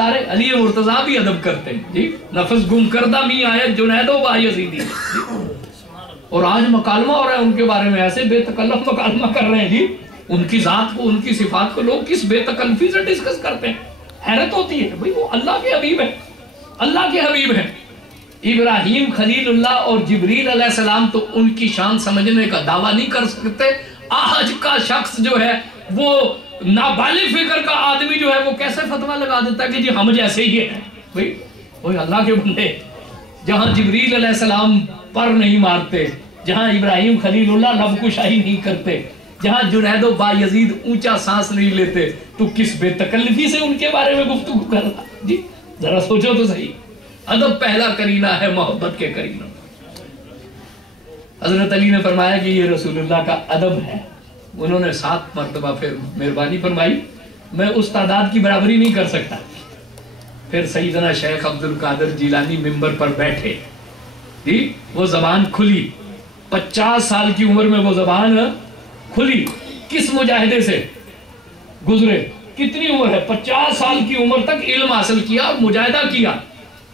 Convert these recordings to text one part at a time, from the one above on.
سارے علی مرتضیٰ بھی ادب کرتے ہیں جی. نفس گم کردہ می آیت جنید و بایزیدی. اور آج مکالمہ ہو رہا ہے ان کے بارے میں, ایسے بے تکلف مکالمہ کر رہے ہیں جی. ان کی ذات کو, ان کی صفات کو لوگ کس بے تکلفی سے ڈسکس کرتے ہیں. حیرت ہوتی ہے بھئی وہ اللہ کے حبیب ہیں, اللہ کے حبیب ہیں. ابراہیم خلیل اللہ اور جبریل علیہ السلام تو ان کی شان سمجھنے کا دعویٰ نہیں کر سکتے. آج کا شخص جو ہے وہ نابالغ فکر کا آدمی جو ہے وہ کیسے فتویٰ لگا دیتا ہے کہ جی ہم جیسے ہی ہیں. بھئی وہی اللہ کے بندے, جہاں جبریل علیہ السلام پر نہیں مارتے, جہاں ابراہیم خلیل اللہ لب کشائی نہیں کرتے, جہاں جنید و بایزید اونچا سانس نہیں لیتے, تو کس بے تکلفی سے ان کے بارے میں گفتگو کر رہا جی. ذرا سوچو تو صحیح. ادب پہلا کرینہ ہے محبت کے کرینہ. حضرت علی نے فرمایا کہ یہ رسول اللہ کا ادب ہے. انہوں نے 7 مرتبہ پھر مہربانی فرمائی, میں اس تعداد کی برابری نہیں کر سکتا. پھر سیدنا شیخ عبد القادر جیلانی ممبر پر بیٹھے جی. وہ زبان کھلی, 50 سال کی عمر میں وہ زبان کھلی. کس مجاہدے سے گزرے, کتنی عمر ہے, 50 سال کی عمر تک علم حاصل کیا اور مجاہدہ کیا.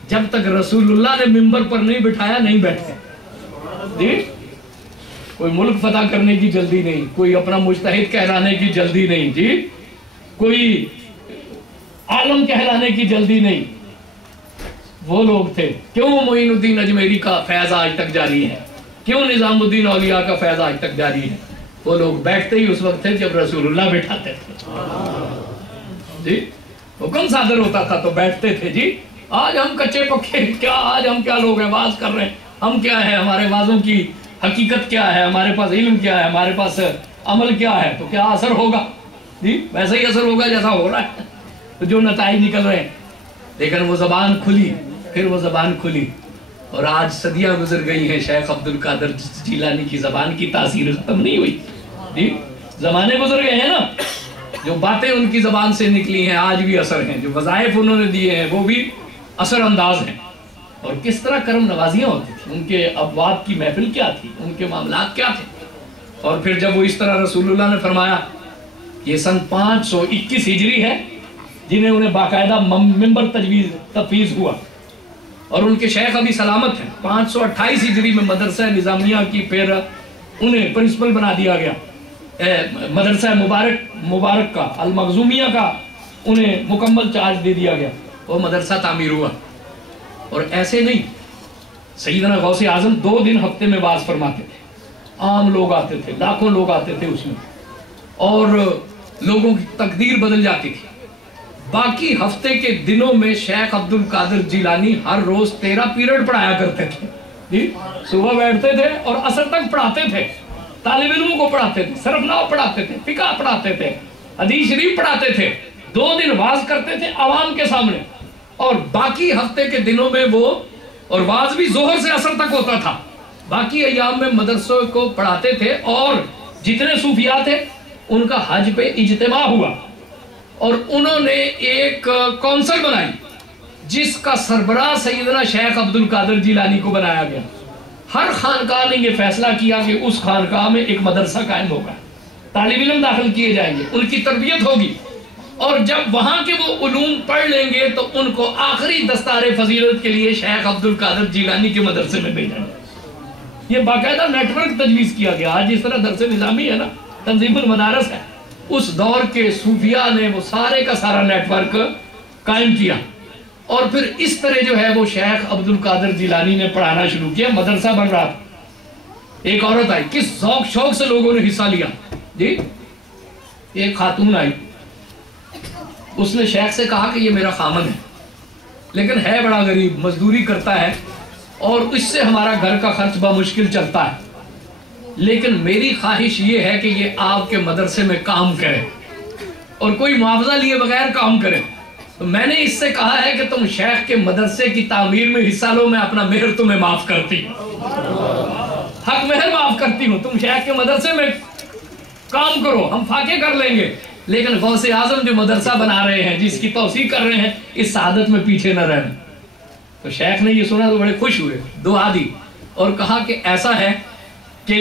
جب تک رسول اللہ نے ممبر پر نہیں بٹھایا نہیں بیٹھتے جی. کوئی ملک فتح کرنے کی جلدی نہیں, کوئی اپنا مجتہد کہلانے کی جلدی نہیں جی, کوئی عالم کہلانے کی جلدی نہیں. وہ لوگ تھے. کیوں معین الدین اجمیری کا فیض آج تک جاری ہے, کیوں نظام الدین اولیاء کا فیض آج تک جاری ہے. وہ لوگ بیٹھتے ہی اس وقت تھے جب رسول اللہ بیٹھاتے تھے جی. حکم صادر ہوتا تھا تو بیٹھتے تھے جی. آج ہم کچے پکے کیا, آج ہم کیا لوگ ہیں واز کر رہے ہیں, ہم کیا ہے, ہمارے وازوں کی حقیقت کیا ہے, ہمارے پاس علم کیا ہے, ہمارے پاس عمل کیا ہے, تو کیا اثر ہوگا جی. ویسا ہی اثر ہوگا جیسا ہو رہا ہے, تو جو نتائج نکل رہے ہیں. لیکن وہ زبان کھلی, پھر وہ زبان کھلی, اور آج صدیاں گزر گئی ہیں. شیخ عبد القادر جیلانی کی زبان کی تاثیر ختم نہیں ہوئی جی. زمانے گزر گئے ہیں نا, جو باتیں ان کی زبان سے نکلی ہیں آج بھی اثر ہیں, جو وظائف انہوں نے دیے ہیں وہ بھی اثر انداز ہیں. اور کس طرح کرم نوازیاں ہوتی تھیں, ان کے ابواب کی محفل کیا تھی, ان کے معاملات کیا تھے. اور پھر جب وہ اس طرح رسول اللہ نے فرمایا, یہ سن 521 ہجری ہے جنہیں انہیں باقاعدہ ممبر تفویض ہوا, اور ان کے شیخ ابھی سلامت ہیں. 528 ہجری میں مدرسہ نظامیہ کی پھر انہیں پرنسپل بنا دیا گیا, مدرسہ مبارک کا, المخزومیہ کا انہیں مکمل چارج دے دیا گیا. وہ مدرسہ تعمیر ہوا. اور ایسے نہیں, سیدنا غوث اعظم 2 دن ہفتے میں واز فرماتے تھے. عام لوگ آتے تھے, لاکھوں لوگ آتے تھے اس میں, اور لوگوں کی تقدیر بدل جاتی تھی. باقی ہفتے کے دنوں میں شیخ عبد القادر جیلانی ہر روز 13 پیریڈ پڑھایا کرتے تھے جی. صبح بیٹھتے تھے اور عصر تک پڑھاتے تھے, طالب علموں کو پڑھاتے تھے, صرف نحو پڑھاتے تھے, فقہ پڑھاتے تھے, حدیث شریف پڑھاتے تھے. 2 دن واز کرتے تھے عوام کے سامنے, اور باقی ہفتے کے دنوں میں وہ, اور واز بھی ظہر سے عصر تک ہوتا تھا. باقی ایام میں مدرسوں کو پڑھاتے تھے. اور جتنے صوفیاء تھے ان کا حج پہ اجتماع ہوا, اور انہوں نے ایک کونسل بنائی جس کا سربراہ سیدنا شیخ عبد القادر جیلانی کو بنایا گیا. ہر خانقاہ نے یہ فیصلہ کیا کہ اس خانقاہ میں ایک مدرسہ قائم ہوگا, طالب علم داخل کیے جائیں گے, ان کی تربیت ہوگی, اور جب وہاں کے وہ علوم پڑھ لیں گے تو ان کو آخری دستار فضیلت کے لیے شیخ عبد القادر جیلانی کے مدرسے میں بھیجا گیا. یہ باقاعدہ نیٹ ورک تجویز کیا گیا. آج جس طرح درس نظامی ہے نا, تنظیم المدارس ہے, اس دور کے صوفیاء نے وہ سارے کا سارا نیٹ ورک قائم کیا. اور پھر اس طرح جو ہے وہ شیخ عبد القادر جیلانی نے پڑھانا شروع کیا. مدرسہ بن رہا تھا. ایک عورت آئی, کس ذوق شوق سے لوگوں نے حصہ لیا جی. ایک خاتون آئی, اس نے شیخ سے کہا کہ یہ میرا خامن ہے, لیکن ہے بڑا غریب, مزدوری کرتا ہے, اور اس سے ہمارا گھر کا خرچ بمشکل چلتا ہے, لیکن میری خواہش یہ ہے کہ یہ آپ کے مدرسے میں کام کرے اور کوئی معاوضہ لیے بغیر کام کرے. تو میں نے اس سے کہا ہے کہ تم شیخ کے مدرسے کی تعمیر میں حصہ لو, میں اپنا مہر تمہیں معاف کرتی ہوں, حق مہر معاف کرتی ہوں, تم شیخ کے مدرسے میں کام کرو, ہم فاقے کر لیں گے, لیکن غوث اعظم جو مدرسہ بنا رہے ہیں, جس کی توسیع کر رہے ہیں, اس سعادت میں پیچھے نہ رہنا. تو شیخ نے یہ سنا تو بڑے خوش ہوئے, دعا دی, اور کہا کہ ایسا ہے کہ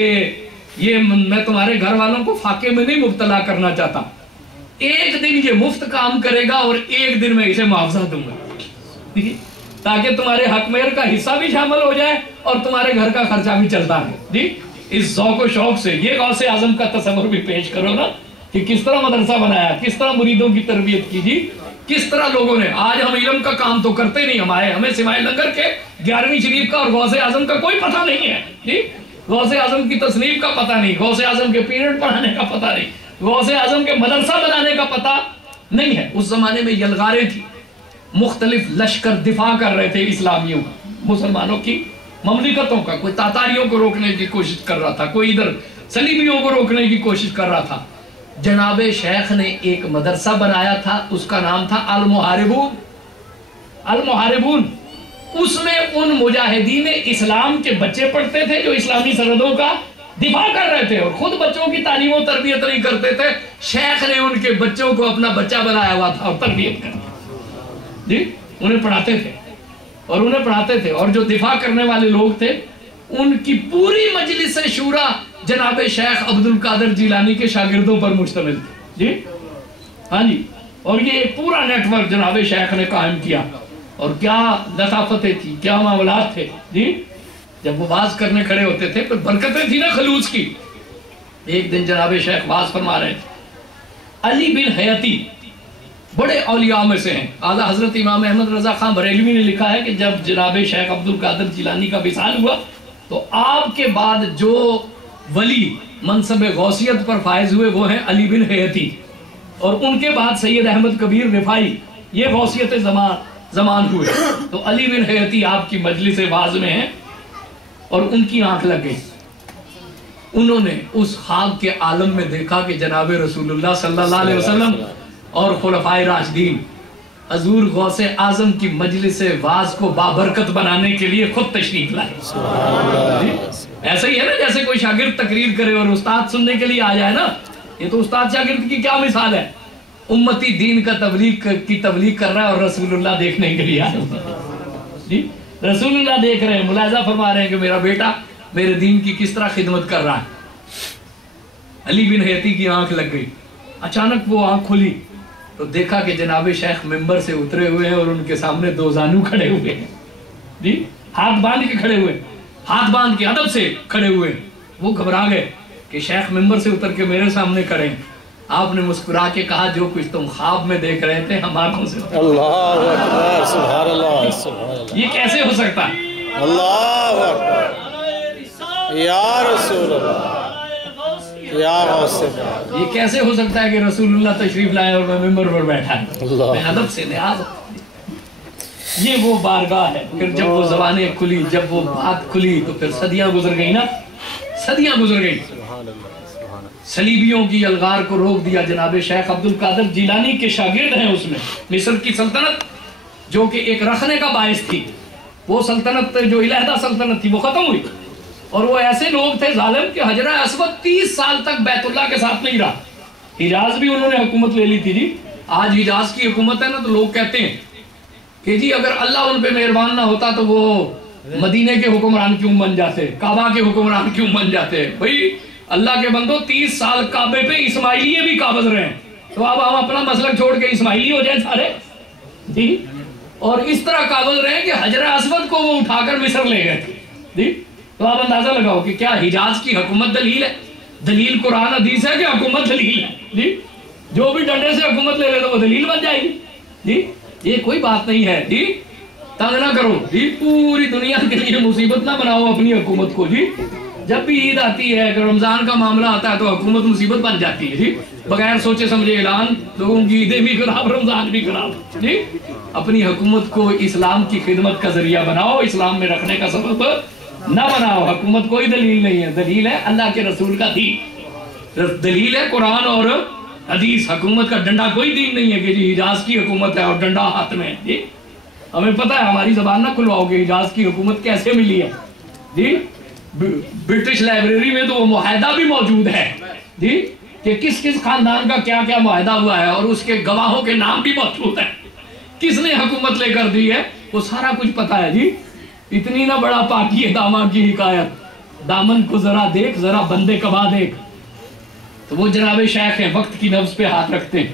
یہ میں تمہارے گھر والوں کو فاقے میں نہیں مبتلا کرنا چاہتا, ایک دن یہ مفت کام کرے گا اور ایک دن میں اسے معاوضہ دوں گا، تاکہ تمہارے حق مہر کا حصہ بھی شامل ہو جائے اور تمہارے گھر کا خرچہ بھی چلتا ہے جی۔ اس ذوق و شوق سے یہ غوث اعظم کا تصور بھی پیش کرو نا کہ کس طرح مدرسہ بنایا، کس طرح مریدوں کی تربیت کی جی، کس طرح لوگوں نے۔ آج ہم علم کا کام تو کرتے نہیں، ہمیں سوائے لنگر کے 11ویں شریف کا اور غوث اعظم کا کوئی پتہ نہیں ہے جی۔ غوث اعظم کی تصنیف کا پتہ نہیں، غوث اعظم کے پیریڈ پڑھانے کا پتہ نہیں، غوث اعظم کے مدرسہ بنانے کا پتہ نہیں ہے۔ اس زمانے میں یلغاریں تھی، مختلف لشکر دفاع کر رہے تھے اسلامیوں کا، مسلمانوں کی مملکتوں کا۔ کوئی تاتاریوں کو روکنے کی کوشش کر رہا تھا، کوئی ادھر صلیبیوں کو روکنے کی کوشش کر رہا تھا۔ جناب شیخ نے ایک مدرسہ بنایا تھا، اس کا نام تھا المحاربون۔ المحاربون، اس میں ان مجاہدین اسلام کے بچے پڑھتے تھے جو اسلامی سرحدوں کا دفاع کر رہے تھے اور خود بچوں کی تعلیم و تربیت نہیں کرتے تھے۔ شیخ نے ان کے بچوں کو اپنا بچہ بنایا ہوا تھا اور تربیت کرتے جی، انہیں پڑھاتے تھے اور جو دفاع کرنے والے لوگ تھے ان کی پوری مجلس شورا جناب شیخ عبد القادر جیلانی کے شاگردوں پر مشتمل تھی جی۔ ہاں جی، اور یہ ایک پورا نیٹ ورک جناب شیخ نے قائم کیا، اور کیا لطافتیں تھی، کیا معاملات تھے جی۔ جب وہ باز کرنے کھڑے ہوتے تھے تو برکتیں تھی نا خلوص کی۔ ایک دن جناب شیخ باز فرما رہے تھے، علی بن حیاتی بڑے اولیاء میں سے ہیں۔ اعلیٰ حضرت امام احمد رضا خان بریلوی نے لکھا ہے کہ جب جناب شیخ عبد القادر جیلانی کا وصال ہوا تو آپ کے بعد جو ولی منصب غوثیت پر فائز ہوئے وہ ہیں علی بن حیاتی، اور ان کے بعد سید احمد کبیر رفائی، یہ غوثیت زمان ہوئے۔ تو علی بن حیاتی آپ کی مجلس واعظ میں ہیں اور ان کی آنکھ لگ گئی۔ انہوں نے اس خواب کے عالم میں دیکھا کہ جناب رسول اللہ صلی اللہ علیہ وسلم اور خلفائے راشدین حضور غوث اعظم کی مجلس واعظ کو بابرکت بنانے کے لیے خود تشریف لائے۔ ایسا ہی ہے نا جیسے کوئی شاگرد تقریر کرے اور استاد سننے کے لیے آ جائے نا، یہ تو استاد شاگرد کی کیا مثال ہے۔ امتی دین کا تبلیغ کر رہا ہے اور رسول اللہ دیکھنے کے لیے آئے جی، رسول اللہ دیکھ رہے ہیں، ملاحظہ فرما رہے ہیں کہ میرا بیٹا میرے دین کی کس طرح خدمت کر رہا ہے۔ علی بن حیاتی کی آنکھ لگ گئی، اچانک وہ آنکھ کھلی تو دیکھا کہ جناب شیخ ممبر سے اترے ہوئے ہیں اور ان کے سامنے دو زانو کھڑے ہوئے ہیں جی، ہاتھ باندھ کے کھڑے ہوئے، ہاتھ باندھ کے ادب سے کھڑے ہوئے۔ وہ گھبرا گئے کہ شیخ ممبر سے اتر کے میرے سامنے کھڑے ہیں۔ آپ نے مسکرا کے کہا جو کچھ تم خواب میں دیکھ رہے تھے ہم آنکھوں سے۔ اللہ اکبر، سبحان اللہ، سبحان اللہ، یہ کیسے ہو سکتا ہے؟ اللہ اکبر، یا رسول اللہ، یا غوث اللہ، یہ کیسے ہو سکتا ہے کہ رسول اللہ تشریف لائے اور میں ممبر پر بیٹھا اللہ، میں ادب سے نیاز۔ یہ وہ بارگاہ ہے۔ پھر جب وہ زبانیں کھلی، جب وہ بات کھلی تو پھر صدیاں گزر گئی نا، صدیاں گزر گئی۔ صلیبیوں کی الغار کو روک دیا۔ جناب شیخ عبد القادر جیلانی کے شاگرد ہیں اس میں۔ مصر کی سلطنت جو کہ ایک رکھنے کا باعث تھی، وہ سلطنت جو علیحدہ سلطنت تھی وہ ختم ہوئی، اور وہ ایسے لوگ تھے ظالم کہ حجرہ اسود 30 سال تک بیت اللہ کے ساتھ نہیں رہا۔ حجاز بھی انہوں نے حکومت لے لی تھی جی۔ آج حجاز کی حکومت ہے نا تو لوگ کہتے ہیں کہ جی اگر اللہ ان پہ مہربان نہ ہوتا تو وہ مدینے کے حکمران کیوں بن جاتے، کعبہ کے حکمران کیوں بن جاتے۔ بھئی اللہ کے بندو 30 سال کعبے پہ اسماعیلیے بھی قابض رہے ہیں، تو اب ہم اپنا مسلک چھوڑ کے اسماعیلی ہو جائیں سارے جی، اور اس طرح قابض رہے کہ حجرہ اسود کو وہ اٹھا کر مصر لے گئے تھے جی۔ تو آپ اندازہ لگاؤ کہ کیا حجاز کی حکومت دلیل ہے؟ دلیل قرآن حدیث ہے کہ حکومت دلیل ہے جی؟ جو بھی ڈنڈے سے حکومت لے لے تو وہ دلیل بن جائے گی جی۔ یہ کوئی بات نہیں ہے جی، تنگ نہ کرو جی، پوری دنیا کے لیے مصیبت نہ بناؤ اپنی حکومت کو جی۔ جب بھی عید آتی ہے، اگر رمضان کا معاملہ آتا ہے تو حکومت مصیبت بن جاتی ہے جی، بغیر سوچے سمجھے اعلان، لوگوں کی عیدیں بھی خراب، رمضان بھی خراب جی۔ اپنی حکومت کو اسلام کی خدمت کا ذریعہ بناؤ، اسلام میں رکھنے کا سبب نہ بناؤ۔ حکومت کوئی دلیل نہیں ہے، دلیل ہے اللہ کے رسول کا دین، دلیل ہے قرآن اور حدیث۔ حکومت کا ڈنڈا کوئی دین نہیں ہے کہ جی حجاز کی حکومت ہے اور ڈنڈا ہاتھ میں ہے جی۔ ہمیں پتہ ہے، ہماری زبان نہ کھلواؤ گے حجاز کی حکومت کیسے ملی ہے جی۔ برٹش لائبریری میں تو وہ معاہدہ بھی موجود ہے جی کہ کس کس خاندان کا کیا کیا معاہدہ ہوا ہے، اور اس کے گواہوں کے نام بھی موجود ہیں، کس نے حکومت لے کر دی ہے، وہ سارا کچھ پتا ہے جی۔ اتنی نہ بڑا پاکی دامن کی حکایت، دامن کو ذرا دیکھ، ذرا بندے کبا دیکھ۔ تو وہ جناب شیخ ہیں، وقت کی نبض پہ ہاتھ رکھتے ہیں۔